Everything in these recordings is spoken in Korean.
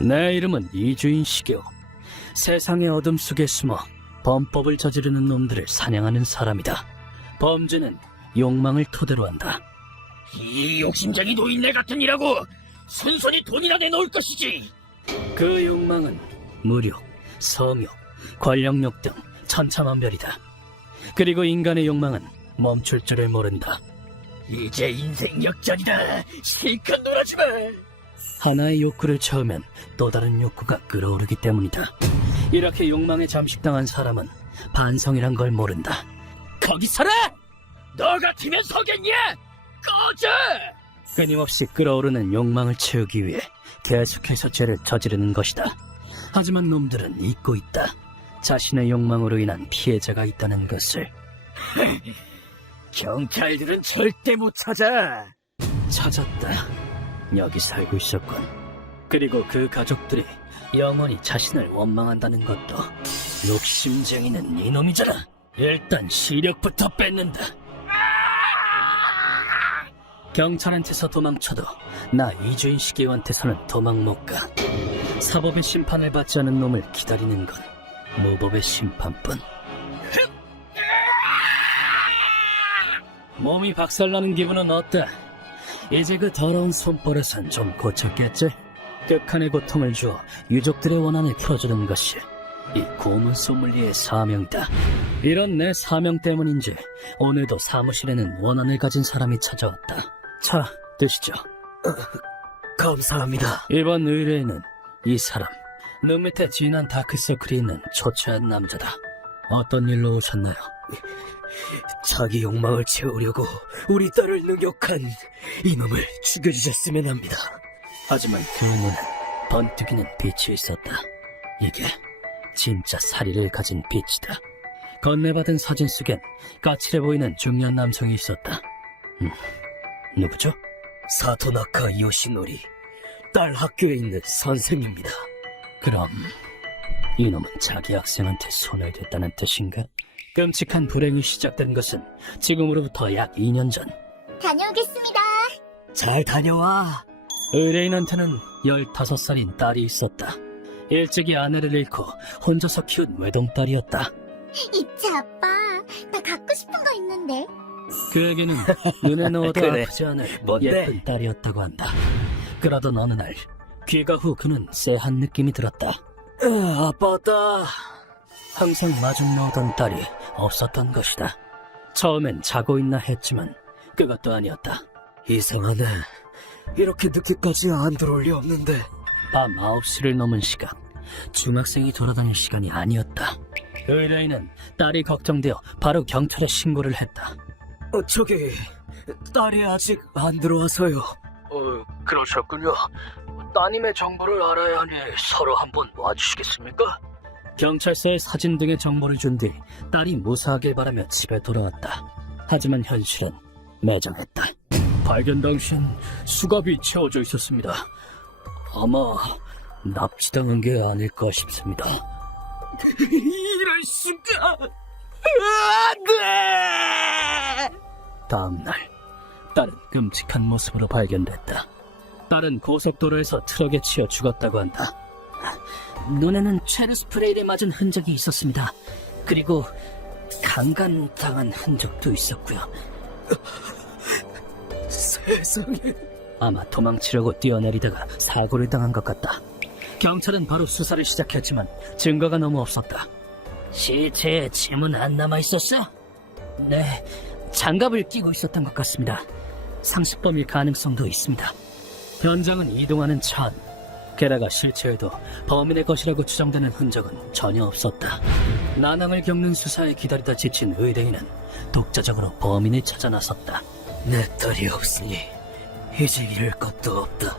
내 이름은 이주인 시게오. 세상의 어둠 속에 숨어 범법을 저지르는 놈들을 사냥하는 사람이다. 범죄는 욕망을 토대로 한다. 이 욕심쟁이 노인네 같은 이라고 순순히 돈이나 내놓을 것이지. 그 욕망은 무력, 성욕, 권력욕 등 천차만별이다. 그리고 인간의 욕망은 멈출 줄을 모른다. 이제 인생 역전이다. 실컷 놀아주마. 하나의 욕구를 채우면 또 다른 욕구가 끌어오르기 때문이다. 이렇게 욕망에 잠식당한 사람은 반성이란 걸 모른다. 거기 서라! 너 같으면 서겠냐? 꺼져! 끊임없이 끌어오르는 욕망을 채우기 위해 계속해서 죄를 저지르는 것이다. 하지만 놈들은 잊고 있다. 자신의 욕망으로 인한 피해자가 있다는 것을. 경찰들은 절대 못 찾아. 찾았다. 여기 살고 있었군. 그리고 그 가족들이 영원히 자신을 원망한다는 것도. 욕심쟁이는 이놈이잖아. 일단 시력부터 뺏는다. 경찰한테서 도망쳐도 나 이주인 시게오한테서는 도망 못 가. 사법의 심판을 받지 않은 놈을 기다리는 건 무법의 심판뿐. 몸이 박살나는 기분은 어때? 이제 그 더러운 손버릇은 좀 고쳤겠지? 극한의 고통을 주어 유족들의 원한을 풀어주는 것이 이 고문 소믈리에의 사명이다. 이런 내 사명 때문인지 오늘도 사무실에는 원한을 가진 사람이 찾아왔다. 자, 드시죠. 감사합니다. 이번 의뢰인은 이 사람. 눈 밑에 진한 다크서클이 있는 초췌한 남자다. 어떤 일로 오셨나요? 자기 욕망을 채우려고 우리 딸을 능욕한 이놈을 죽여주셨으면 합니다. 하지만 그 눈엔 번뜩이는 빛이 있었다. 이게 진짜 사리를 가진 빛이다. 건네받은 사진 속엔 까칠해 보이는 중년 남성이 있었다. 누구죠? 사토나카 요시노리, 딸 학교에 있는 선생입니다. 그럼 이놈은 자기 학생한테 손을 댔다는 뜻인가? 끔찍한 불행이 시작된 것은 지금으로부터 약 2년 전. 다녀오겠습니다. 잘 다녀와. 의뢰인한테는 15살인 딸이 있었다. 일찍이 아내를 잃고 혼자서 키운 외동딸이었다. 이치 아빠, 나 갖고 싶은 거 있는데. 그에게는 눈에 넣어도 그래. 아프지 않을 뭔데? 예쁜 딸이었다고 한다. 그러던 어느 날 귀가 후 그는 쎄한 느낌이 들었다. 아빠다. 항상 마중 나오던 딸이 없었던 것이다. 처음엔 자고 있나 했지만 그것도 아니었다. 이상하네. 이렇게 늦게까지 안 들어올 리 없는데. 밤 9시를 넘은 시각, 중학생이 돌아다닐 시간이 아니었다. 의뢰인은 딸이 걱정되어 바로 경찰에 신고를 했다. 저기 딸이 아직 안 들어와서요. 그러셨군요. 따님의 정보를 알아야 하니 서로 한번 와주시겠습니까? 경찰서에 사진 등의 정보를 준 뒤 딸이 무사하길 바라며 집에 돌아왔다. 하지만 현실은 매정했다. 발견 당시엔 수갑이 채워져 있었습니다. 아마 납치당한 게 아닐까 싶습니다. 이럴 수가. 안 돼! 다음날 딸은 끔찍한 모습으로 발견됐다. 딸은 고속도로에서 트럭에 치여 죽었다고 한다. 눈에는 체르 스프레이를 맞은 흔적이 있었습니다. 그리고 강간당한 흔적도 있었고요. 세상에. 아마 도망치려고 뛰어내리다가 사고를 당한 것 같다. 경찰은 바로 수사를 시작했지만 증거가 너무 없었다. 시체에 짐은 안 남아있었어? 네, 장갑을 끼고 있었던 것 같습니다. 상습범일 가능성도 있습니다. 현장은 이동하는 차 안, 게다가 실체에도 범인의 것이라고 추정되는 흔적은 전혀 없었다. 난항을 겪는 수사에 기다리다 지친 의뢰인은 독자적으로 범인을 찾아 나섰다. 내 딸이 없으니 이제 잃을 것도 없다.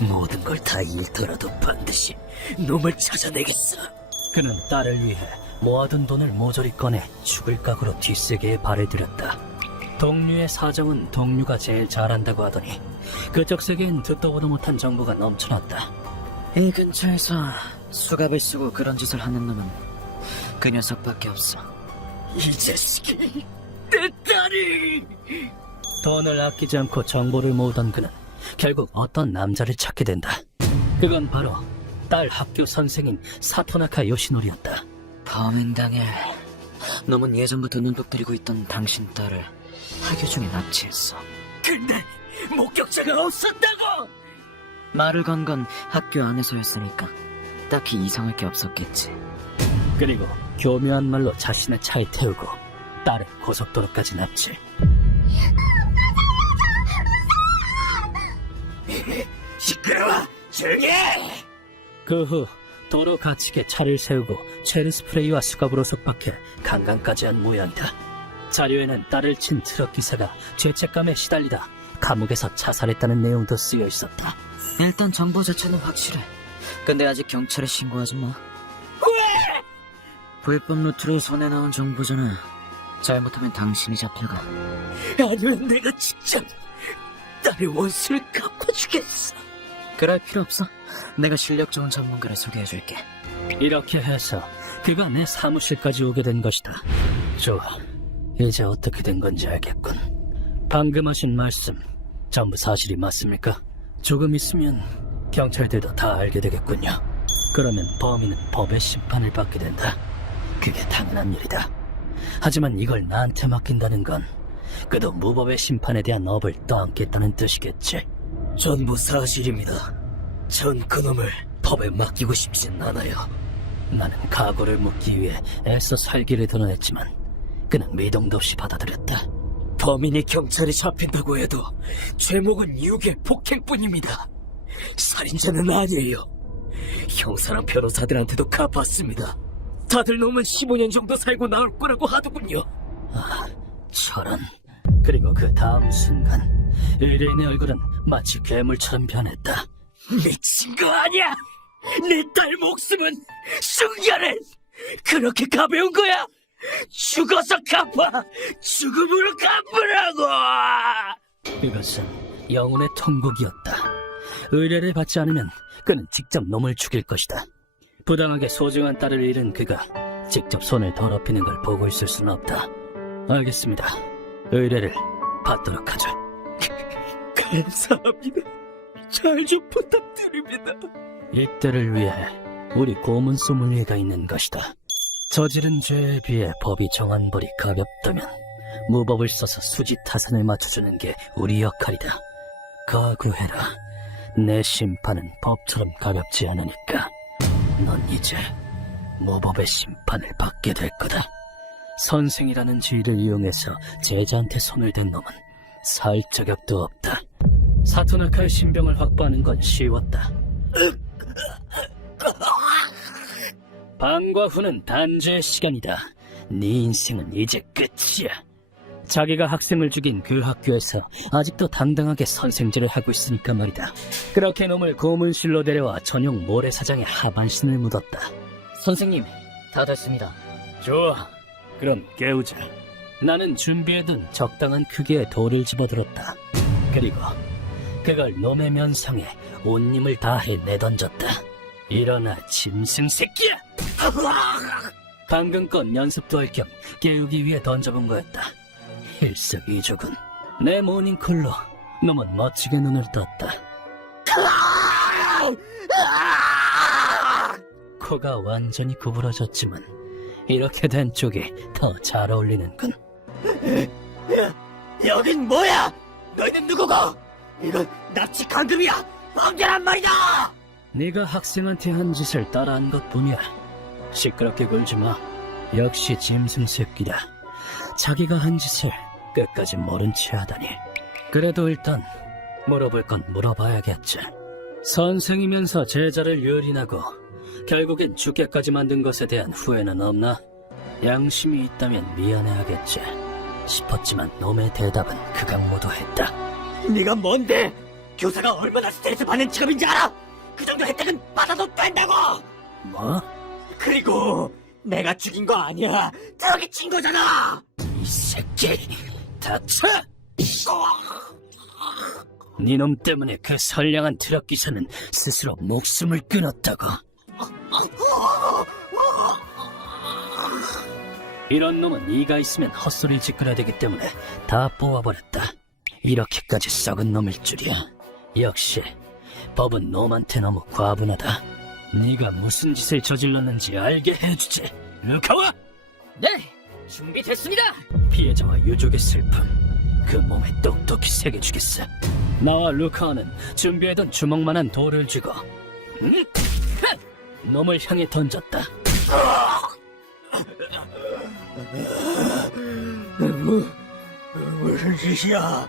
모든 걸 다 잃더라도 반드시 놈을 찾아내겠어. 그는 딸을 위해 모아둔 돈을 모조리 꺼내 죽을 각오로 뒷세계에 발을 들였다. 동류의 사정은 동류가 제일 잘한다고 하더니 그쪽 세계엔 듣도 보도 못한 정보가 넘쳐났다. 이 근처에서 수갑을 쓰고 그런 짓을 하는 놈은 그 녀석밖에 없어. 이 자식이 내 딸이. 돈을 아끼지 않고 정보를 모으던 그는 결국 어떤 남자를 찾게 된다. 그건 바로 딸 학교 선생인 사토나카 요시노리였다. 범인당일 놈은 예전부터 눈독 들이고 있던 당신 딸을 학교 중에 납치했어. 근데 목격자가 없었다고! 말을 건 건 학교 안에서였으니까 딱히 이상할 게 없었겠지. 그리고 교묘한 말로 자신의 차에 태우고 딸을 고속도로까지 납치. 시끄러워! 조용히 해! 그 후 도로 가축에 차를 세우고 체르 스프레이와 수갑으로 속박해 강간까지 한 모양이다. 자료에는 딸을 친 트럭 기사가 죄책감에 시달리다 감옥에서 자살했다는 내용도 쓰여 있었다. 일단 정보 자체는 확실해. 근데 아직 경찰에 신고하지 마. 왜? 불법 루트로 손에 나온 정보잖아. 잘못하면 당신이 잡혀가. 아니면 내가 직접 딸의 원수를 갚아주겠어. 그럴 필요 없어. 내가 실력 좋은 전문가를 소개해줄게. 이렇게 해서 그가 내 사무실까지 오게 된 것이다. 좋아. 이제 어떻게 된 건지 알겠군. 방금 하신 말씀 전부 사실이 맞습니까? 조금 있으면 경찰들도 다 알게 되겠군요. 그러면 범인은 법의 심판을 받게 된다. 그게 당연한 일이다. 하지만 이걸 나한테 맡긴다는 건 그도 무법의 심판에 대한 업을 떠안겠다는 뜻이겠지. 전부 사실입니다. 전 그놈을 법에 맡기고 싶진 않아요. 나는 각오를 묻기 위해 애써 살기를 드러냈지만 그는 미동도 없이 받아들였다. 범인이 경찰에 잡힌다고 해도 죄목은 유괴 폭행뿐입니다. 살인자는 아니에요. 형사랑 변호사들한테도 갚았습니다. 다들 놈은 15년 정도 살고 나올 거라고 하더군요. 저런. 그리고 그 다음 순간 의뢰인의 얼굴은 마치 괴물처럼 변했다. 미친 거 아니야? 내 딸 목숨은, 순결은 그렇게 가벼운 거야? 죽어서 갚아! 죽음으로 갚으라고! 그것은 영혼의 통곡이었다. 의뢰를 받지 않으면 그는 직접 놈을 죽일 것이다. 부당하게 소중한 딸을 잃은 그가 직접 손을 더럽히는 걸 보고 있을 수는 없다. 알겠습니다. 의뢰를 받도록 하죠. 감사합니다. 잘 좀 부탁드립니다. 이때를 위해 우리 고문 소믈리에가 있는 것이다. 저지른 죄에 비해 법이 정한 벌이 가볍다면 무법을 써서 수지 타산을 맞춰주는 게 우리 역할이다. 각오해라. 내 심판은 법처럼 가볍지 않으니까 넌 이제 무법의 심판을 받게 될 거다. 선생이라는 지위를 이용해서 제자한테 손을 댄 놈은 살 자격도 없다. 사토나카의 신병을 확보하는 건 쉬웠다. 방과 후는 단죄의 시간이다. 네 인생은 이제 끝이야. 자기가 학생을 죽인 그 학교에서 아직도 당당하게 선생질을 하고 있으니까 말이다. 그렇게 놈을 고문실로 데려와 전용 모래사장에 하반신을 묻었다. 선생님, 다 됐습니다. 좋아. 그럼 깨우자. 나는 준비해둔 적당한 크기의 돌을 집어들었다. 그리고 그걸 놈의 면상에 온 힘을 다해 내던졌다. 일어나 짐승 새끼야! 방금 건 연습도 할 겸 깨우기 위해 던져본 거였다. 일석이조군. 내 모닝콜로 놈은 멋지게 눈을 떴다. 코가 완전히 구부러졌지만 이렇게 된 쪽이 더 잘 어울리는군. 여긴 뭐야? 너희는 누구고? 이건 납치 강금이야! 범죄란 말이다! 네가 학생한테 한 짓을 따라한 것뿐이야. 시끄럽게 굴지 마. 역시 짐승 새끼다. 자기가 한 짓을 끝까지 모른 채 하다니. 그래도 일단 물어볼 건 물어봐야겠지. 선생이면서 제자를 유린하고 결국엔 죽게까지 만든 것에 대한 후회는 없나? 양심이 있다면 미안해하겠지 싶었지만 놈의 대답은 극악무도했다. 네가 뭔데? 교사가 얼마나 스트레스 받는 직업인지 알아? 그 정도 혜택은 받아도 된다고! 뭐? 그리고 내가 죽인 거 아니야. 트럭이 친 거잖아. 이 새끼 닥쳐! 니놈 때문에 그 선량한 트럭 기사는 스스로 목숨을 끊었다고. 이런 놈은 이가 있으면 헛소리를 짓거려야 되기 때문에 다 뽑아버렸다. 이렇게까지 썩은 놈일 줄이야. 역시 법은 놈한테 너무 과분하다. 네가 무슨 짓을 저질렀는지 알게 해주지. 루카와! 네, 준비됐습니다. 피해자와 유족의 슬픔, 그 몸에 똑똑히 새겨주겠어. 나와 루카와는 준비해둔 주먹만한 돌을 쥐고 놈을 향해 던졌다. 무슨 짓이야?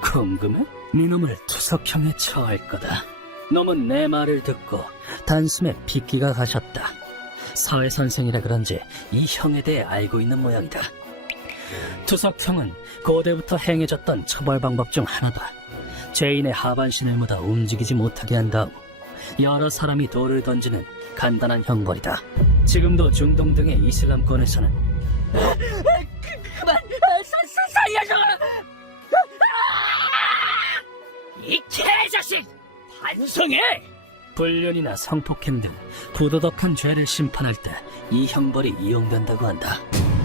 궁금해? 네 놈을 투석형에 처할 거다. 놈은 내 말을 듣고 단숨에 빗기가 가셨다. 사회 선생이라 그런지 이 형에 대해 알고 있는 모양이다. 투석형은 고대부터 행해졌던 처벌 방법 중 하나다. 죄인의 하반신을 묻어 움직이지 못하게 한 다음 여러 사람이 돌을 던지는 간단한 형벌이다. 지금도 중동 등의 이슬람권에서는 그만, 살려줘! 이 개자식! 반성해! 불륜이나 성폭행 등 부도덕한 죄를 심판할 때 이 형벌이 이용된다고 한다.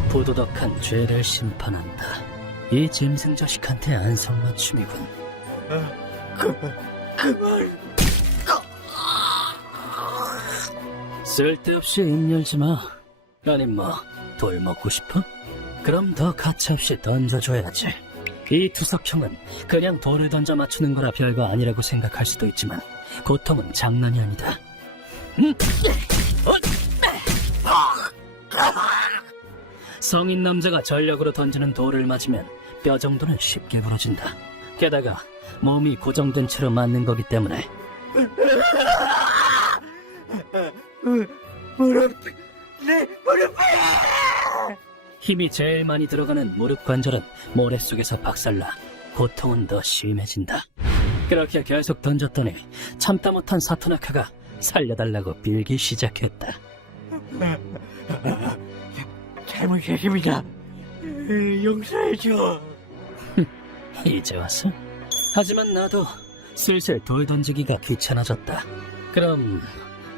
부도덕한 죄를 심판한다. 이 짐승 자식한테 안성맞춤이군. 그만. 쓸데없이 입 열지 마. 아니 뭐 돌 먹고 싶어? 그럼 더 가차없이 던져줘야지. 이 투석형은 그냥 돌을 던져 맞추는 거라 별거 아니라고 생각할 수도 있지만 고통은 장난이 아니다. 성인 남자가 전력으로 던지는 돌을 맞으면 뼈 정도는 쉽게 부러진다. 게다가 몸이 고정된 채로 맞는 거기 때문에 내 무릎! 힘이 제일 많이 들어가는 무릎 관절은 모래 속에서 박살나 고통은 더 심해진다. 그렇게 계속 던졌더니 참다 못한 사토나카가 살려달라고 빌기 시작했다. 잘못했습니다. 용서해줘. 이제 왔어? 하지만 나도 슬슬 돌 던지기가 귀찮아졌다. 그럼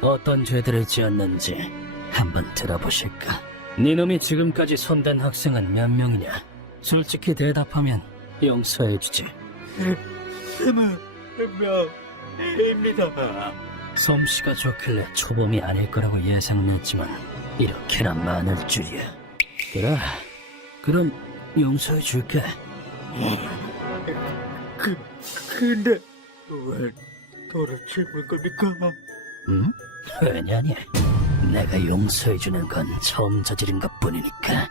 어떤 죄들을 지었는지 한번 들어보실까? 네 놈이 지금까지 손댄 학생은 몇 명이냐? 솔직히 대답하면 용서해주지. 20명입니다. 솜씨가 좋길래 초범이 아닐 거라고 예상했지만 이렇게나 많을 줄이야. 그래, 그럼 용서해줄게. 근데 왜 돌을 짚을 겁니까? 응? 왜냐니? 내가 용서해주는 건 처음 저지른 것뿐이니까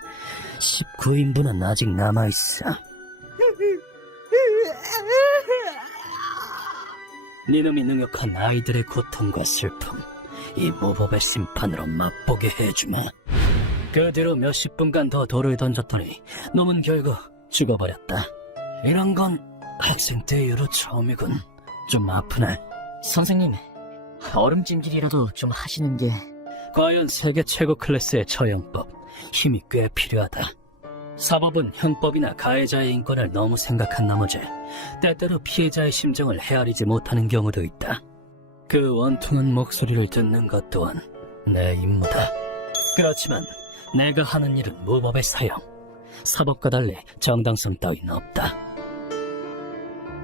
19인분은 아직 남아있어. 니놈이 능욕한 아이들의 고통과 슬픔, 이 무법의 심판으로 맛보게 해주마. 그 뒤로 몇십 분간 더 돌을 던졌더니 놈은 결국 죽어버렸다. 이런 건 학생 때 이후로 처음이군. 좀 아프네. 선생님, 얼음찜질이라도 좀 하시는 게... 과연 세계 최고 클래스의 처형법, 힘이 꽤 필요하다. 사법은 형법이나 가해자의 인권을 너무 생각한 나머지 때때로 피해자의 심정을 헤아리지 못하는 경우도 있다. 그 원통한 목소리를 듣는 것 또한 내 임무다. 그렇지만 내가 하는 일은 무법의 사형. 사법과 달리 정당성 따윈 없다.